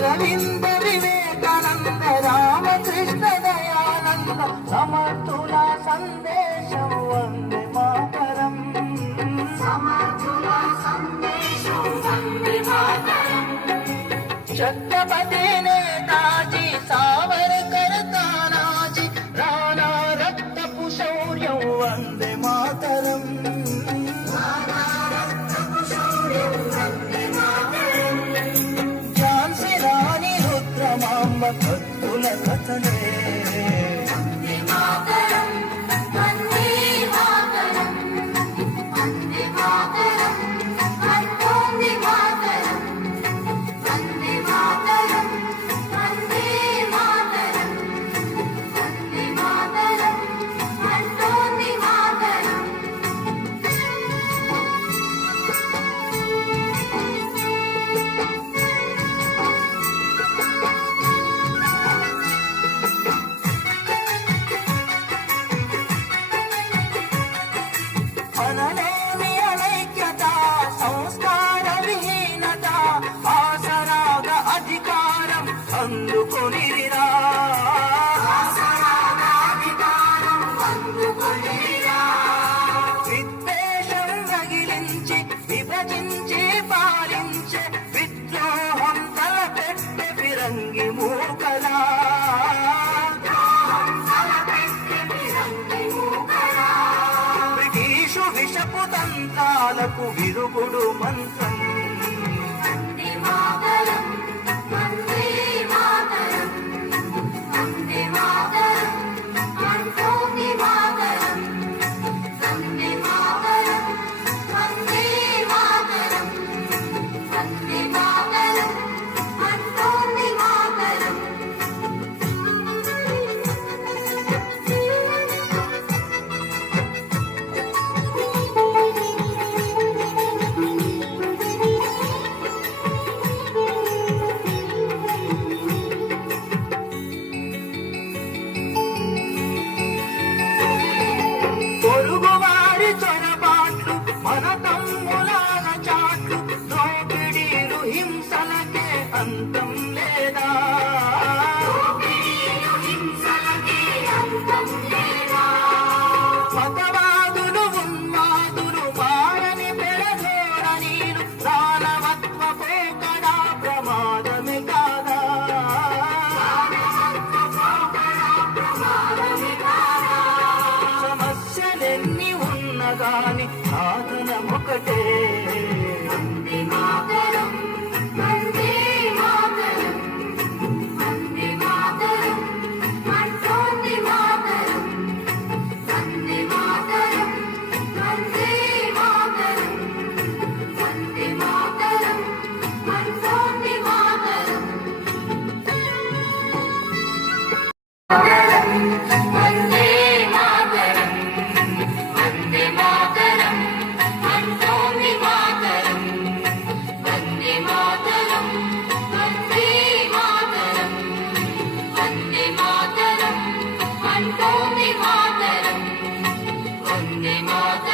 అరవింద వివేకానంద రామకృష్ణ దయానంద సమర్థుల సందేశం వందే మాతరం. సమర్థుల సందేశం వందే మాతరం. ఛత్రపతి నేతాజీ సావర్కర్ తానాజీ రాణా రక్తపు శౌర్యం వందే మాతరం. ఝాన్సీ రాణి రుద్రమాంబ భక్తుల కథలే వందే మాతరం. వందే మాతరం. వందే మాతరం. వందే మాతరం. వందే మాతరం. వందే మాతరం. వందే మాతరం. వందే మాతరం. అనలేని అనైక్యత సంస్కార విహీనత ఆసరాగ అధికారం అందుకొనిరా. విద్వేషం రగిలించి విభజించి పాలించే విద్రోహం తలపెట్టే ఫిరంగి మూకలా. బ్రిటిషు విషపు తంత్రాలకు విరుగుడు మంత్రం. వందే మాతరం. వందే మాతరం. వందే మాతరం. వందే మాతరం. వందే మాతరం. వందే మాతరం. వందే మాతరం. వందే మాతరం. పొరుగువారి చొరబాట్లు మన తమ్ములాల చాట్లు దోపిడీలు హింసలకే అంతం లేదా. మతవాదులు ఉన్మాదులు మారని పెడధోరణీలు దానవత్వ పోకడా ప్రమాదమే కాదా. సమస్యలెన్ని ఉన్నగాని సాధనమొకటే. వందే మాతరం. వందే మాతరం. వందే మాతరం. వందే మాతరం. వందే మాతరం. వందే మాతరం. వందే మాతరం. వందే మాతరం. వందే మాతరం. వందే మాతరం. వందే మాతరం. వందే మాతరం. వందే మాతరం. వందే మాతరం. వందే మాతరం. వందే మాతరం.